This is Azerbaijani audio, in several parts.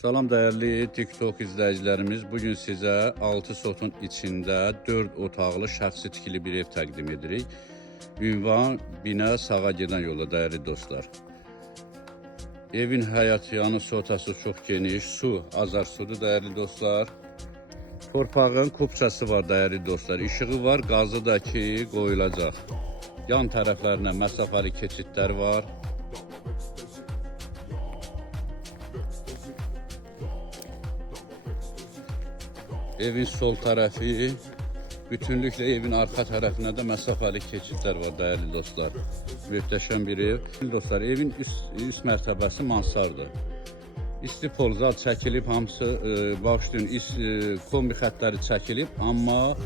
Salam dəyərli TikTok izləyicilərimiz, bugün sizə 6 sotun içində 4 otaqlı şəxsi tikili bir ev təqdim edirik. Ünvan bina sağa gedən yolda dəyərli dostlar. Evin həyat yanı sotası çox geniş, su, azar sudur dəyərli dostlar. Torpağın kupçası var dəyərli dostlar, işığı var, qazı da ki qoyulacaq. Yan tərəflərinə məsafəli keçidlər var. Evin sol tərəfi, bütünlüklə evin arxa tərəfinə də məsafəli keçidlər var dəyərli dostlar. Möhtəşəm bir ev. Dostlar, evin üst mərtəbəsi mansardır. İsti polzal çəkilib, hamısı bağışlayın, kombi xətləri çəkilib, amma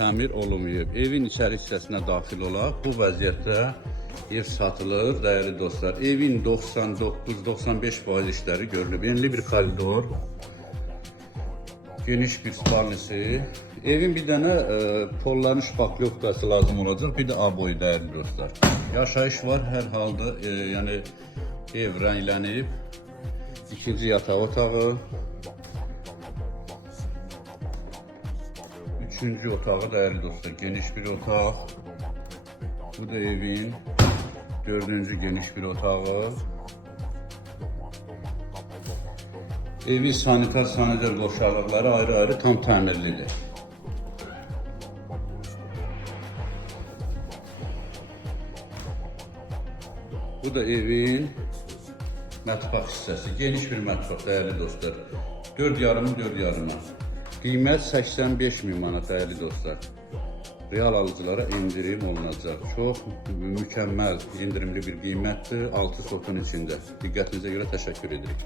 təmir olunmayıb. Evin içəri hissəsinə daxil olaq. Bu vəziyyətdə ev satılır dəyərli dostlar. Evin 99-95% işləri görülüb. Enli bir koridor. Geniş bir spalnisi. Evin bir dənə polların şpaklyovkası lazım olacaq. Bir də aboy dəyərli dostlar. Yaşayış var hər halda. Yəni ev rənglənib. İkinci yataq otağı. Üçüncü otağı dəyərli dostlar. Geniş bir otaq. Bu da evin dördüncü geniş bir otağı. Evi sanitar qoşalıqları ayrı-ayrı tam təmirlidir. Bu da evin mətbəx hissəsi. Geniş bir mətbəx dəyərli dostlar. 4,5-4,5. Qiymət 85.000 manat dəyərli dostlar. Real alıcılara indirim olunacaq. Çox mükəmməl indirimli bir qiymətdir 6 sotun içində. Diqqətinizə görə təşəkkür edirik.